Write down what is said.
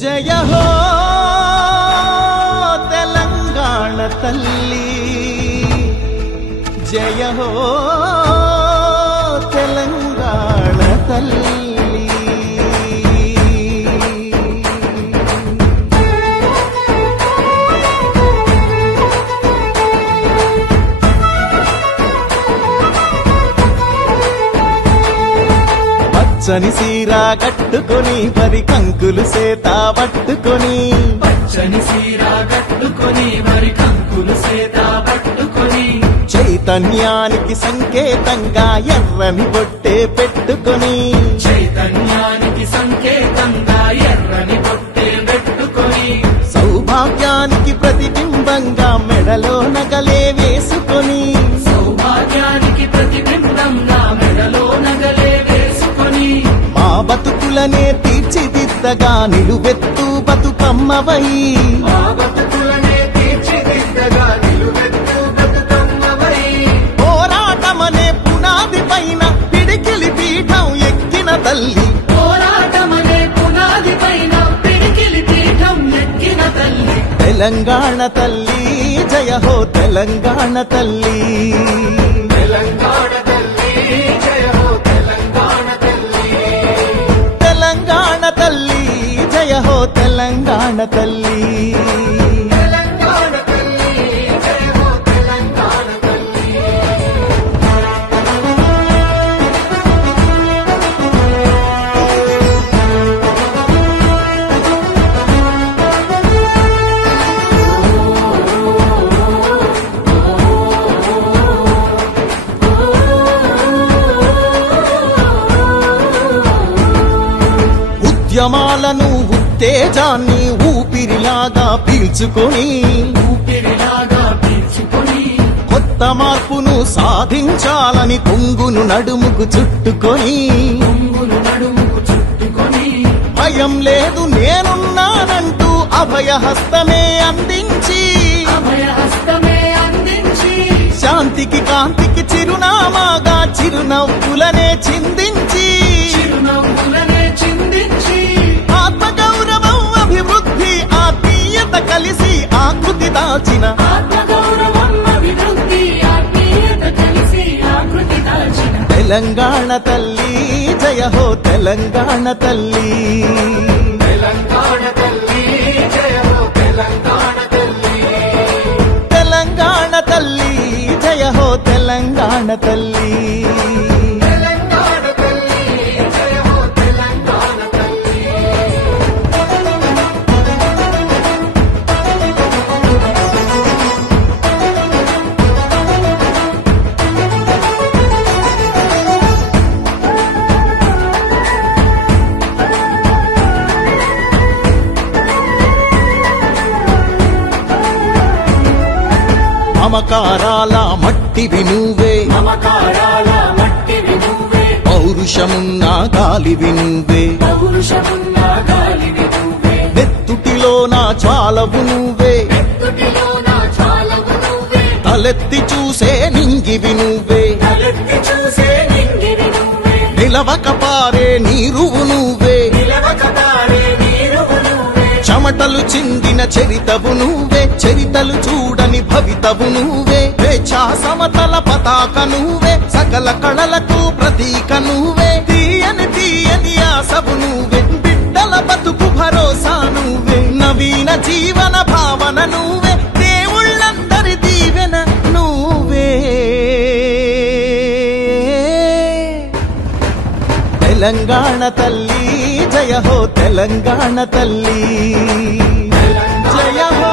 జయ హో తెలంగాణ తల్లి. జయ హో పచ్చని సీర కట్టుకొని పరి కంకులు సేత పట్టుకొని. పచ్చని సీర కట్టుకొని మరి కంకులు సేత పట్టుకొని. చైతన్యానికి సంకేతంగా ఎర్రని బొట్టే పెట్టుకొని. చైతన్యానికి సంకేతంగా ఎర్రని తీర్చిదిద్దగా నిలువెత్తు బతుకమ్మవై. పోరాటమనే పునాది పైన పిడికిలి పీఠం ఎక్కిన తల్లి. పోరాటమనే పునాది పైన పిడికిలి పీఠం ఎక్కిన తల్లి. తెలంగాణ తల్లి జయ హో తెలంగాణ తల్లి. తెలంగాణ తల్లి జయ తెలంగాణ తల్లి. ఉద్యమాలను ఉత్తేజాన్ని ఊపిరిలాగా పీల్చుకొని ఊపిరిలాగా పీల్చుకొని కొత్త మార్పును సాధించాలని కొంగును నడుముకు చుట్టుకొని నడుముకు చుట్టుకొని భయం లేదు నేనున్నానంటూ అభయహస్తమే అందించి అభయహస్తమే అందించి శాంతికి కాంతికి చిరునామాగా చిరునవ్వులనే చిందించి తెలంగాణ తల్లి జయ హో తెలంగాణ తల్లి. తెలంగాణ తల్లి జయ హో తెలంగాణ తల్లి. తెలంగాణ తల్లి జయ హో తెలంగాణ తల్లి మమకారాల మట్టివి నువ్వే పౌరుషమున్న గాలివి నువ్వే నెత్తుటిలో నా చాలవు నువ్వే తలెత్తి చూసే నింగివి నువ్వే నిలవక పారే నీరువు నువ్వే చెమటలు చిందిన చరితవు నువ్వే చరితలు చూడని భవితవు నువ్వే స్వేచ్ఛా సమతల పతాక నువ్వే సకల కళలకు ప్రతీక నువ్వే. తీయని తీయని ఆసవు నువ్వే బిడ్డల బతుకు భరోసా నువ్వే. నవీన జీవన భావన నువ్వే దేవుళ్ళందరి దీవెన నువ్వే. తెలంగాణ తల్లి జయ హో తెలంగాణ తల్లి. జయ హో